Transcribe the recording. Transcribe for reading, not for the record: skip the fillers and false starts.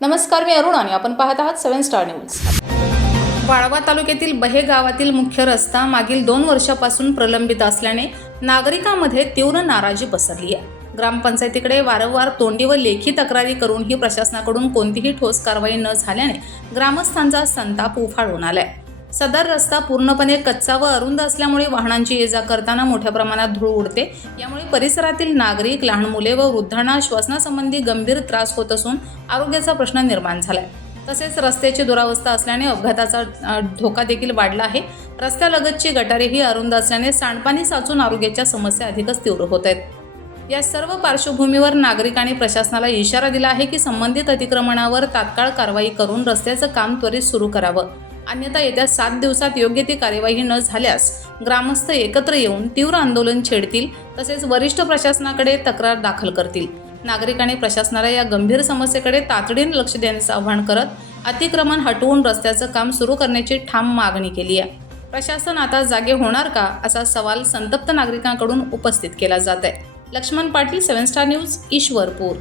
नमस्कार, मी अरुण आणि आपण पाहत आहात 7 स्टार न्यूज। वाळवा तालुक्यातील बहे गावातील मुख्य रस्ता मागील 2 वर्षापासून प्रलंबित असल्याने नागरिकांमध्ये तीव्र नाराजी पसरली आहे। ग्रामपंचायतीकडे वारंवार तोंडी व लेखी तक्रारी करूनही प्रशासनाकडून कोणतीही ठोस कारवाई न झाल्याने ग्रामस्थांचा संताप उफाळून आलाय। सदर रस्ता पूर्णपणे कच्चा व अरुंद असल्यामुळे वाहनांची ये-जा करताना मोठ्या प्रमाणात धूळ उडते। यामुळे परिसरातील नागरिक, लहान मुले व वृद्धांना श्वसनासंबंधी गंभीर त्रास होत असून आरोग्याचा प्रश्न निर्माण झालाय। तसेच रस्त्याची दुरावस्था असल्याने अपघाताचा धोका देखील वाढला आहे। रस्त्यालगतची गटारेही अरुंद असल्याने सांडपाणी साचून आरोग्याच्या समस्या अधिकच तीव्र होत आहेत। या सर्व पार्श्वभूमीवर नागरिकांनी प्रशासनाला इशारा दिला आहे की संबंधित अतिक्रमणावर तात्काळ कारवाई करून रस्त्याचं काम त्वरित सुरू करावं, अन्यथा येत्या 7 दिवसात योग्य ती कार्यवाही न झाल्यास ग्रामस्थ एकत्र येऊन तीव्र आंदोलन छेडतील, तसेच वरिष्ठ प्रशासनाकडे तक्रार दाखल करतील। नागरिकांनी प्रशासनाला या गंभीर समस्येकडे तातडीने लक्ष देण्याचं आवाहन करत अतिक्रमण हटवून रस्त्याचं काम सुरू करण्याची ठाम मागणी केली आहे। प्रशासन आता जागे होणार का, असा सवाल संतप्त नागरिकांकडून उपस्थित केला जात आहे। Laxman Patil, 7 star news, Ishwarpur.